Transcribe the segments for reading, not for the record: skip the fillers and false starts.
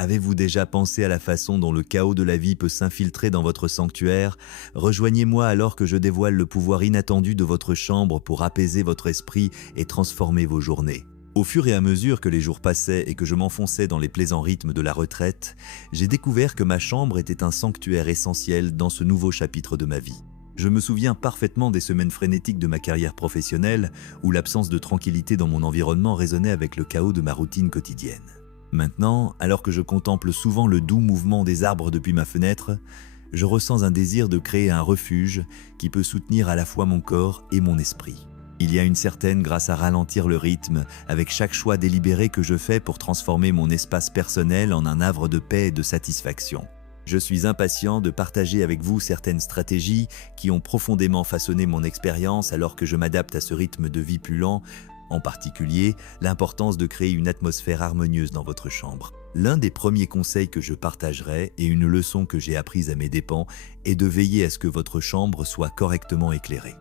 Avez-vous déjà pensé à la façon dont le chaos de la vie peut s'infiltrer dans votre sanctuaire? Rejoignez-moi alors que je dévoile le pouvoir inattendu de votre chambre pour apaiser votre esprit et transformer vos journées. Au fur et à mesure que les jours passaient et que je m'enfonçais dans les plaisants rythmes de la retraite, j'ai découvert que ma chambre était un sanctuaire essentiel dans ce nouveau chapitre de ma vie. Je me souviens parfaitement des semaines frénétiques de ma carrière professionnelle où l'absence de tranquillité dans mon environnement résonnait avec le chaos de ma routine quotidienne. Maintenant, alors que je contemple souvent le doux mouvement des arbres depuis ma fenêtre, je ressens un désir de créer un refuge qui peut soutenir à la fois mon corps et mon esprit. Il y a une certaine grâce à ralentir le rythme avec chaque choix délibéré que je fais pour transformer mon espace personnel en un havre de paix et de satisfaction. Je suis impatient de partager avec vous certaines stratégies qui ont profondément façonné mon expérience alors que je m'adapte à ce rythme de vie plus lent, en particulier l'importance de créer une atmosphère harmonieuse dans votre chambre. L'un des premiers conseils que je partagerai et une leçon que j'ai apprise à mes dépens est de veiller à ce que votre chambre soit correctement éclairée.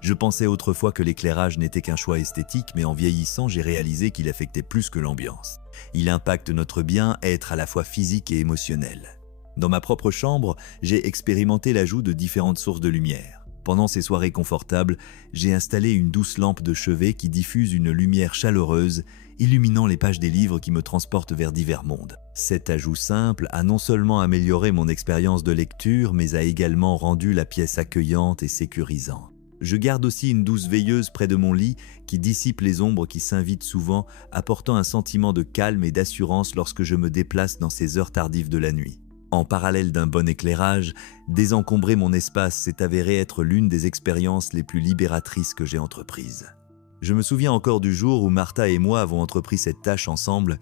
Je pensais autrefois que l'éclairage n'était qu'un choix esthétique, mais en vieillissant, j'ai réalisé qu'il affectait plus que l'ambiance. Il impacte notre bien-être à la fois physique et émotionnel. Dans ma propre chambre, j'ai expérimenté l'ajout de différentes sources de lumière. Pendant ces soirées confortables, j'ai installé une douce lampe de chevet qui diffuse une lumière chaleureuse, illuminant les pages des livres qui me transportent vers divers mondes. Cet ajout simple a non seulement amélioré mon expérience de lecture, mais a également rendu la pièce accueillante et sécurisante. Je garde aussi une douce veilleuse près de mon lit qui dissipe les ombres qui s'invitent souvent, apportant un sentiment de calme et d'assurance lorsque je me déplace dans ces heures tardives de la nuit. En parallèle d'un bon éclairage, désencombrer mon espace s'est avéré être l'une des expériences les plus libératrices que j'ai entreprises. Je me souviens encore du jour où Martha et moi avons entrepris cette tâche ensemble.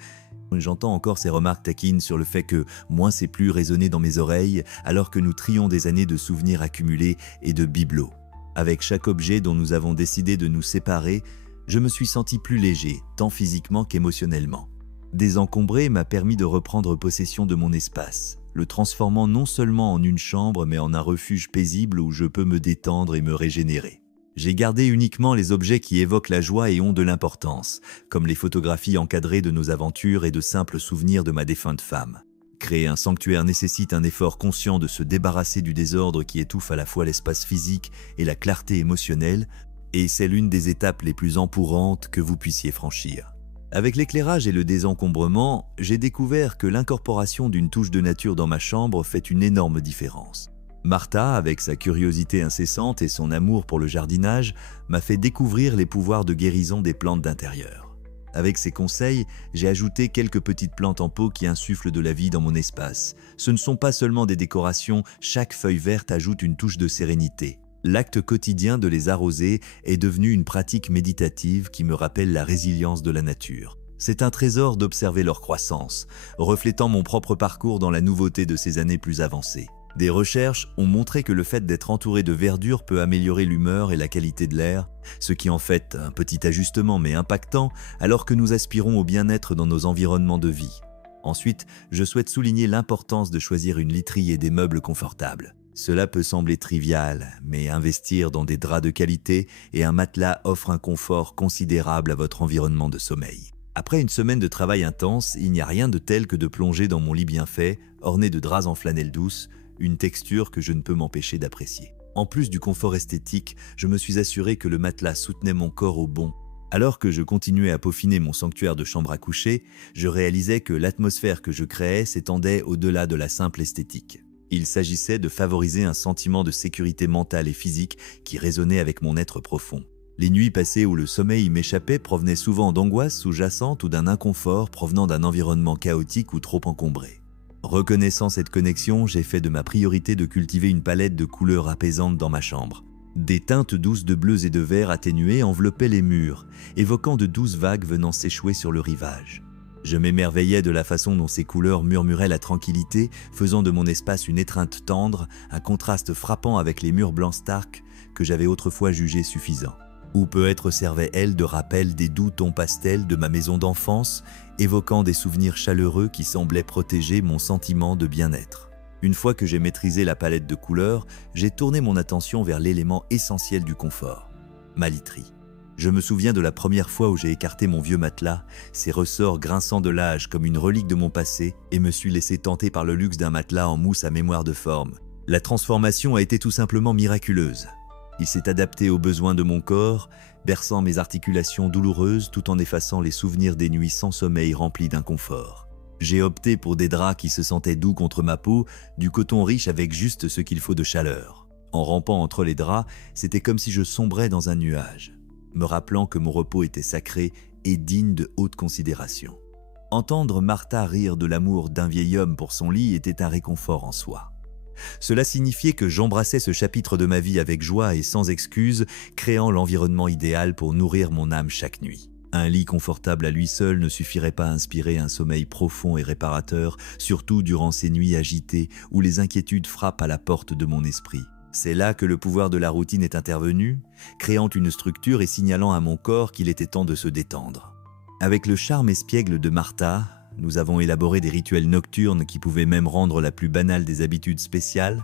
J'entends encore ses remarques taquines sur le fait que moins c'est plus résonner dans mes oreilles alors que nous trions des années de souvenirs accumulés et de bibelots. Avec chaque objet dont nous avons décidé de nous séparer, je me suis senti plus léger, tant physiquement qu'émotionnellement. Désencombrer m'a permis de reprendre possession de mon espace, le transformant non seulement en une chambre mais en un refuge paisible où je peux me détendre et me régénérer. J'ai gardé uniquement les objets qui évoquent la joie et ont de l'importance, comme les photographies encadrées de nos aventures et de simples souvenirs de ma défunte femme. Créer un sanctuaire nécessite un effort conscient de se débarrasser du désordre qui étouffe à la fois l'espace physique et la clarté émotionnelle, et c'est l'une des étapes les plus empourantes que vous puissiez franchir. Avec l'éclairage et le désencombrement, j'ai découvert que l'incorporation d'une touche de nature dans ma chambre fait une énorme différence. Martha, avec sa curiosité incessante et son amour pour le jardinage, m'a fait découvrir les pouvoirs de guérison des plantes d'intérieur. Avec ses conseils, j'ai ajouté quelques petites plantes en pot qui insufflent de la vie dans mon espace. Ce ne sont pas seulement des décorations, chaque feuille verte ajoute une touche de sérénité. L'acte quotidien de les arroser est devenu une pratique méditative qui me rappelle la résilience de la nature. C'est un trésor d'observer leur croissance, reflétant mon propre parcours dans la nouveauté de ces années plus avancées. Des recherches ont montré que le fait d'être entouré de verdure peut améliorer l'humeur et la qualité de l'air, ce qui en fait un petit ajustement mais impactant alors que nous aspirons au bien-être dans nos environnements de vie. Ensuite, je souhaite souligner l'importance de choisir une literie et des meubles confortables. Cela peut sembler trivial, mais investir dans des draps de qualité et un matelas offre un confort considérable à votre environnement de sommeil. Après une semaine de travail intense, il n'y a rien de tel que de plonger dans mon lit bien fait, orné de draps en flanelle douce, une texture que je ne peux m'empêcher d'apprécier. En plus du confort esthétique, je me suis assuré que le matelas soutenait mon corps au bon. Alors que je continuais à peaufiner mon sanctuaire de chambre à coucher, je réalisais que l'atmosphère que je créais s'étendait au-delà de la simple esthétique. Il s'agissait de favoriser un sentiment de sécurité mentale et physique qui résonnait avec mon être profond. Les nuits passées où le sommeil m'échappait provenaient souvent d'angoisses sous-jacentes ou d'un inconfort provenant d'un environnement chaotique ou trop encombré. Reconnaissant cette connexion, j'ai fait de ma priorité de cultiver une palette de couleurs apaisantes dans ma chambre. Des teintes douces de bleus et de verts atténués enveloppaient les murs, évoquant de douces vagues venant s'échouer sur le rivage. Je m'émerveillais de la façon dont ces couleurs murmuraient la tranquillité, faisant de mon espace une étreinte tendre, un contraste frappant avec les murs blancs stark que j'avais autrefois jugés suffisants. Ou peut-être servait-elle de rappel des doux tons pastels de ma maison d'enfance, évoquant des souvenirs chaleureux qui semblaient protéger mon sentiment de bien-être. Une fois que j'ai maîtrisé la palette de couleurs, j'ai tourné mon attention vers l'élément essentiel du confort, ma literie. Je me souviens de la première fois où j'ai écarté mon vieux matelas, ses ressorts grinçant de l'âge comme une relique de mon passé, et me suis laissé tenter par le luxe d'un matelas en mousse à mémoire de forme. La transformation a été tout simplement miraculeuse. Il s'est adapté aux besoins de mon corps, berçant mes articulations douloureuses tout en effaçant les souvenirs des nuits sans sommeil remplis d'inconfort. J'ai opté pour des draps qui se sentaient doux contre ma peau, du coton riche avec juste ce qu'il faut de chaleur. En rampant entre les draps, c'était comme si je sombrais dans un nuage, me rappelant que mon repos était sacré et digne de haute considération. Entendre Martha rire de l'amour d'un vieil homme pour son lit était un réconfort en soi. Cela signifiait que j'embrassais ce chapitre de ma vie avec joie et sans excuse, créant l'environnement idéal pour nourrir mon âme chaque nuit. Un lit confortable à lui seul ne suffirait pas à inspirer un sommeil profond et réparateur, surtout durant ces nuits agitées où les inquiétudes frappent à la porte de mon esprit. C'est là que le pouvoir de la routine est intervenu, créant une structure et signalant à mon corps qu'il était temps de se détendre. Avec le charme espiègle de Martha, nous avons élaboré des rituels nocturnes qui pouvaient même rendre la plus banale des habitudes spéciales,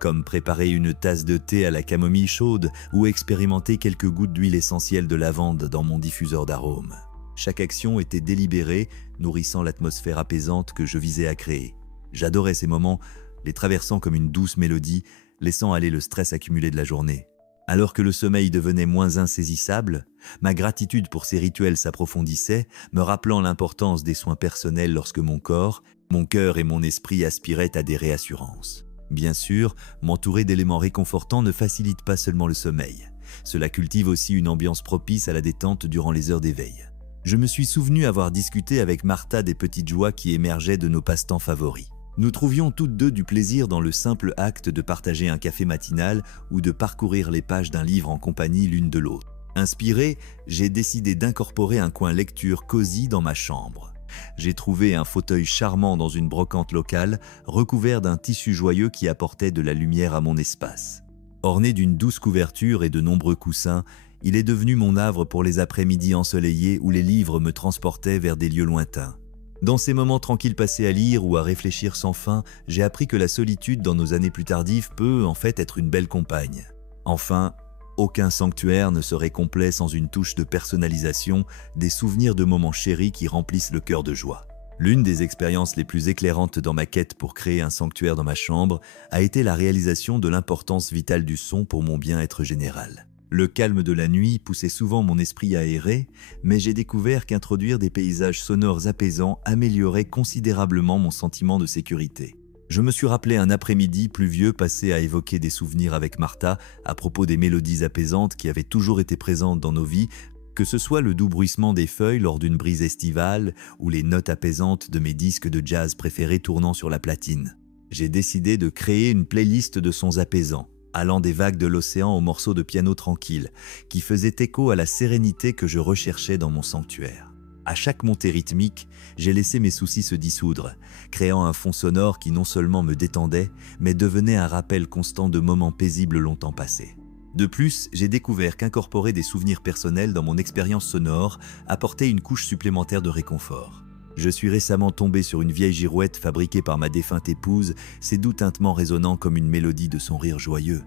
comme préparer une tasse de thé à la camomille chaude ou expérimenter quelques gouttes d'huile essentielle de lavande dans mon diffuseur d'arômes. Chaque action était délibérée, nourrissant l'atmosphère apaisante que je visais à créer. J'adorais ces moments, les traversant comme une douce mélodie, laissant aller le stress accumulé de la journée. Alors que le sommeil devenait moins insaisissable, ma gratitude pour ces rituels s'approfondissait, me rappelant l'importance des soins personnels lorsque mon corps, mon cœur et mon esprit aspiraient à des réassurances. Bien sûr, m'entourer d'éléments réconfortants ne facilite pas seulement le sommeil. Cela cultive aussi une ambiance propice à la détente durant les heures d'éveil. Je me suis souvenu avoir discuté avec Martha des petites joies qui émergeaient de nos passe-temps favoris. Nous trouvions toutes deux du plaisir dans le simple acte de partager un café matinal ou de parcourir les pages d'un livre en compagnie l'une de l'autre. Inspiré, j'ai décidé d'incorporer un coin lecture cosy dans ma chambre. J'ai trouvé un fauteuil charmant dans une brocante locale, recouvert d'un tissu joyeux qui apportait de la lumière à mon espace. Orné d'une douce couverture et de nombreux coussins, il est devenu mon havre pour les après-midi ensoleillés où les livres me transportaient vers des lieux lointains. Dans ces moments tranquilles passés à lire ou à réfléchir sans fin, j'ai appris que la solitude dans nos années plus tardives peut en fait être une belle compagne. Enfin, aucun sanctuaire ne serait complet sans une touche de personnalisation, des souvenirs de moments chéris qui remplissent le cœur de joie. L'une des expériences les plus éclairantes dans ma quête pour créer un sanctuaire dans ma chambre a été la réalisation de l'importance vitale du son pour mon bien-être général. Le calme de la nuit poussait souvent mon esprit à errer, mais j'ai découvert qu'introduire des paysages sonores apaisants améliorait considérablement mon sentiment de sécurité. Je me suis rappelé un après-midi pluvieux passé à évoquer des souvenirs avec Martha à propos des mélodies apaisantes qui avaient toujours été présentes dans nos vies, que ce soit le doux bruissement des feuilles lors d'une brise estivale ou les notes apaisantes de mes disques de jazz préférés tournant sur la platine. J'ai décidé de créer une playlist de sons apaisants, allant des vagues de l'océan aux morceaux de piano tranquille, qui faisaient écho à la sérénité que je recherchais dans mon sanctuaire. À chaque montée rythmique, j'ai laissé mes soucis se dissoudre, créant un fond sonore qui non seulement me détendait, mais devenait un rappel constant de moments paisibles longtemps passés. De plus, j'ai découvert qu'incorporer des souvenirs personnels dans mon expérience sonore apportait une couche supplémentaire de réconfort. Je suis récemment tombé sur une vieille girouette fabriquée par ma défunte épouse, ses doux tintements résonnant comme une mélodie de son rire joyeux.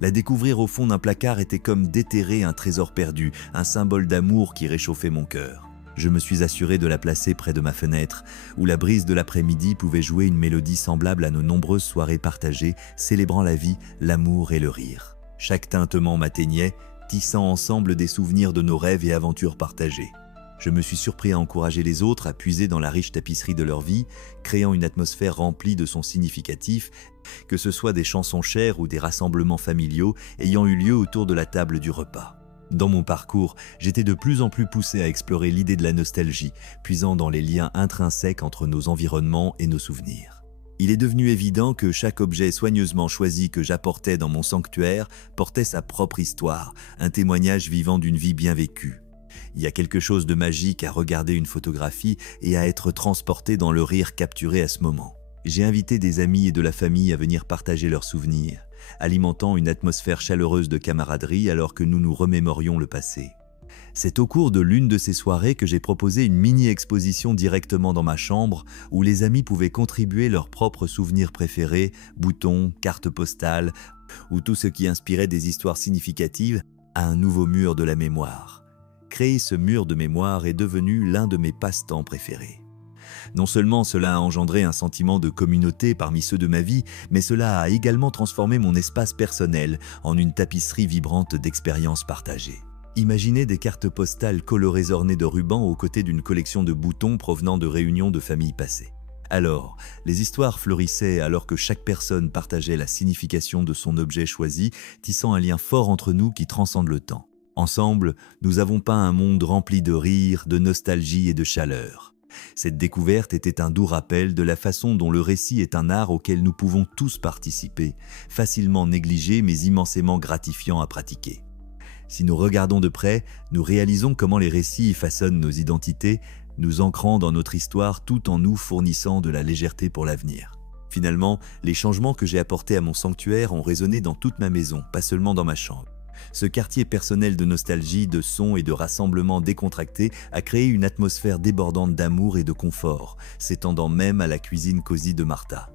La découvrir au fond d'un placard était comme déterrer un trésor perdu, un symbole d'amour qui réchauffait mon cœur. Je me suis assuré de la placer près de ma fenêtre, où la brise de l'après-midi pouvait jouer une mélodie semblable à nos nombreuses soirées partagées, célébrant la vie, l'amour et le rire. Chaque tintement m'atteignait, tissant ensemble des souvenirs de nos rêves et aventures partagées. Je me suis surpris à encourager les autres à puiser dans la riche tapisserie de leur vie, créant une atmosphère remplie de sons significatifs, que ce soit des chansons chères ou des rassemblements familiaux ayant eu lieu autour de la table du repas. Dans mon parcours, j'étais de plus en plus poussé à explorer l'idée de la nostalgie, puisant dans les liens intrinsèques entre nos environnements et nos souvenirs. Il est devenu évident que chaque objet soigneusement choisi que j'apportais dans mon sanctuaire portait sa propre histoire, un témoignage vivant d'une vie bien vécue. Il y a quelque chose de magique à regarder une photographie et à être transporté dans le rire capturé à ce moment. J'ai invité des amis et de la famille à venir partager leurs souvenirs, alimentant une atmosphère chaleureuse de camaraderie alors que nous nous remémorions le passé. C'est au cours de l'une de ces soirées que j'ai proposé une mini-exposition directement dans ma chambre où les amis pouvaient contribuer leurs propres souvenirs préférés, boutons, cartes postales ou tout ce qui inspirait des histoires significatives à un nouveau mur de la mémoire. Créer ce mur de mémoire est devenu l'un de mes passe-temps préférés. Non seulement cela a engendré un sentiment de communauté parmi ceux de ma vie, mais cela a également transformé mon espace personnel en une tapisserie vibrante d'expériences partagées. Imaginez des cartes postales colorées ornées de rubans aux côtés d'une collection de boutons provenant de réunions de familles passées. Alors, les histoires fleurissaient alors que chaque personne partageait la signification de son objet choisi, tissant un lien fort entre nous qui transcende le temps. Ensemble, nous avons peint un monde rempli de rires, de nostalgie et de chaleur. Cette découverte était un doux rappel de la façon dont le récit est un art auquel nous pouvons tous participer, facilement négligé mais immensément gratifiant à pratiquer. Si nous regardons de près, nous réalisons comment les récits façonnent nos identités, nous ancrant dans notre histoire tout en nous fournissant de la légèreté pour l'avenir. Finalement, les changements que j'ai apportés à mon sanctuaire ont résonné dans toute ma maison, pas seulement dans ma chambre. Ce quartier personnel de nostalgie, de sons et de rassemblements décontractés a créé une atmosphère débordante d'amour et de confort, s'étendant même à la cuisine cosy de Martha.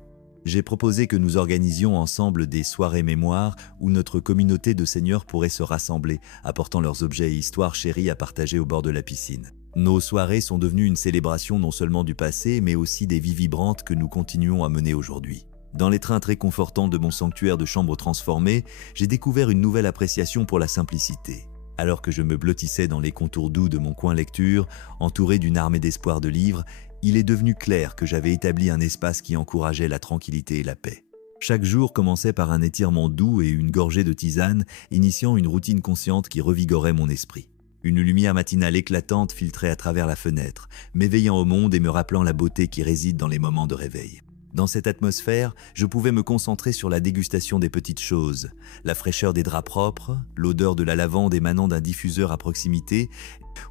J'ai proposé que nous organisions ensemble des soirées mémoire où notre communauté de seniors pourrait se rassembler, apportant leurs objets et histoires chéris à partager au bord de la piscine. Nos soirées sont devenues une célébration non seulement du passé, mais aussi des vies vibrantes que nous continuons à mener aujourd'hui. Dans l'étreinte réconfortante de mon sanctuaire de chambre transformée, j'ai découvert une nouvelle appréciation pour la simplicité. Alors que je me blottissais dans les contours doux de mon coin lecture, entouré d'une armée d'espoir de livres, il est devenu clair que j'avais établi un espace qui encourageait la tranquillité et la paix. Chaque jour commençait par un étirement doux et une gorgée de tisane, initiant une routine consciente qui revigorait mon esprit. Une lumière matinale éclatante filtrait à travers la fenêtre, m'éveillant au monde et me rappelant la beauté qui réside dans les moments de réveil. Dans cette atmosphère, je pouvais me concentrer sur la dégustation des petites choses, la fraîcheur des draps propres, l'odeur de la lavande émanant d'un diffuseur à proximité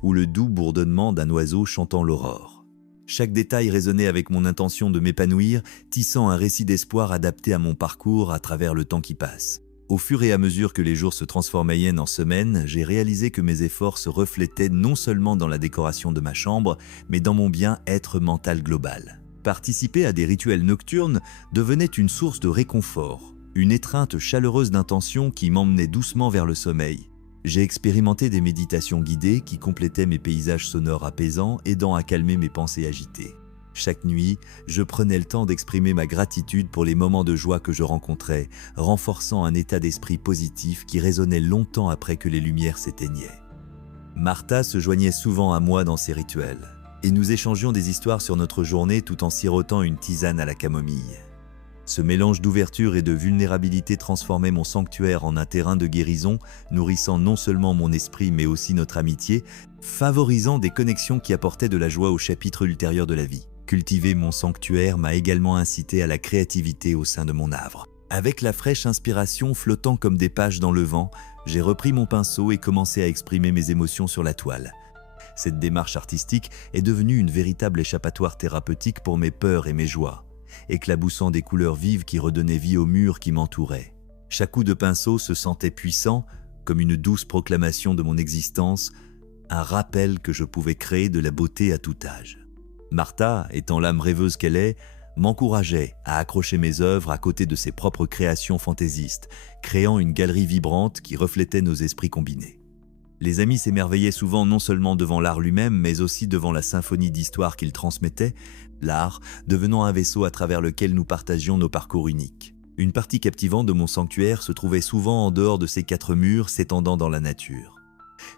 ou le doux bourdonnement d'un oiseau chantant l'aurore. Chaque détail résonnait avec mon intention de m'épanouir, tissant un récit d'espoir adapté à mon parcours à travers le temps qui passe. Au fur et à mesure que les jours se transformaient en semaines, j'ai réalisé que mes efforts se reflétaient non seulement dans la décoration de ma chambre, mais dans mon bien-être mental global. Participer à des rituels nocturnes devenait une source de réconfort, une étreinte chaleureuse d'intention qui m'emmenait doucement vers le sommeil. J'ai expérimenté des méditations guidées qui complétaient mes paysages sonores apaisants, aidant à calmer mes pensées agitées. Chaque nuit, je prenais le temps d'exprimer ma gratitude pour les moments de joie que je rencontrais, renforçant un état d'esprit positif qui résonnait longtemps après que les lumières s'éteignaient. Martha se joignait souvent à moi dans ces rituels, et nous échangions des histoires sur notre journée tout en sirotant une tisane à la camomille. Ce mélange d'ouverture et de vulnérabilité transformait mon sanctuaire en un terrain de guérison, nourrissant non seulement mon esprit mais aussi notre amitié, favorisant des connexions qui apportaient de la joie au chapitre ultérieur de la vie. Cultiver mon sanctuaire m'a également incité à la créativité au sein de mon œuvre. Avec la fraîche inspiration flottant comme des pages dans le vent, j'ai repris mon pinceau et commencé à exprimer mes émotions sur la toile. Cette démarche artistique est devenue une véritable échappatoire thérapeutique pour mes peurs et mes joies, éclaboussant des couleurs vives qui redonnaient vie aux murs qui m'entouraient. Chaque coup de pinceau se sentait puissant, comme une douce proclamation de mon existence, un rappel que je pouvais créer de la beauté à tout âge. Martha, étant l'âme rêveuse qu'elle est, m'encourageait à accrocher mes œuvres à côté de ses propres créations fantaisistes, créant une galerie vibrante qui reflétait nos esprits combinés. Les amis s'émerveillaient souvent non seulement devant l'art lui-même, mais aussi devant la symphonie d'histoires qu'il transmettait, l'art devenant un vaisseau à travers lequel nous partagions nos parcours uniques. Une partie captivante de mon sanctuaire se trouvait souvent en dehors de ces quatre murs s'étendant dans la nature.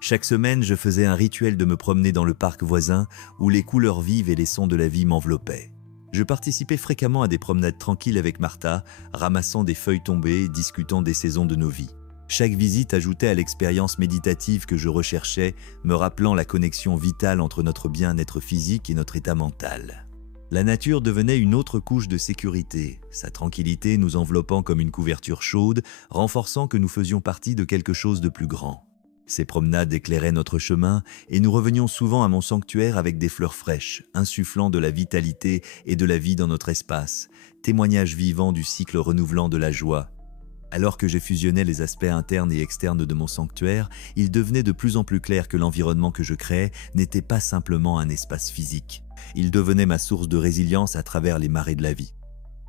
Chaque semaine, je faisais un rituel de me promener dans le parc voisin où les couleurs vives et les sons de la vie m'enveloppaient. Je participais fréquemment à des promenades tranquilles avec Martha, ramassant des feuilles tombées et discutant des saisons de nos vies. Chaque visite ajoutait à l'expérience méditative que je recherchais, me rappelant la connexion vitale entre notre bien-être physique et notre état mental. La nature devenait une autre couche de sécurité, sa tranquillité nous enveloppant comme une couverture chaude, renforçant que nous faisions partie de quelque chose de plus grand. Ces promenades éclairaient notre chemin et nous revenions souvent à mon sanctuaire avec des fleurs fraîches, insufflant de la vitalité et de la vie dans notre espace, témoignage vivant du cycle renouvelant de la joie. Alors que je fusionnais les aspects internes et externes de mon sanctuaire, il devenait de plus en plus clair que l'environnement que je créais n'était pas simplement un espace physique. Il devenait ma source de résilience à travers les marées de la vie.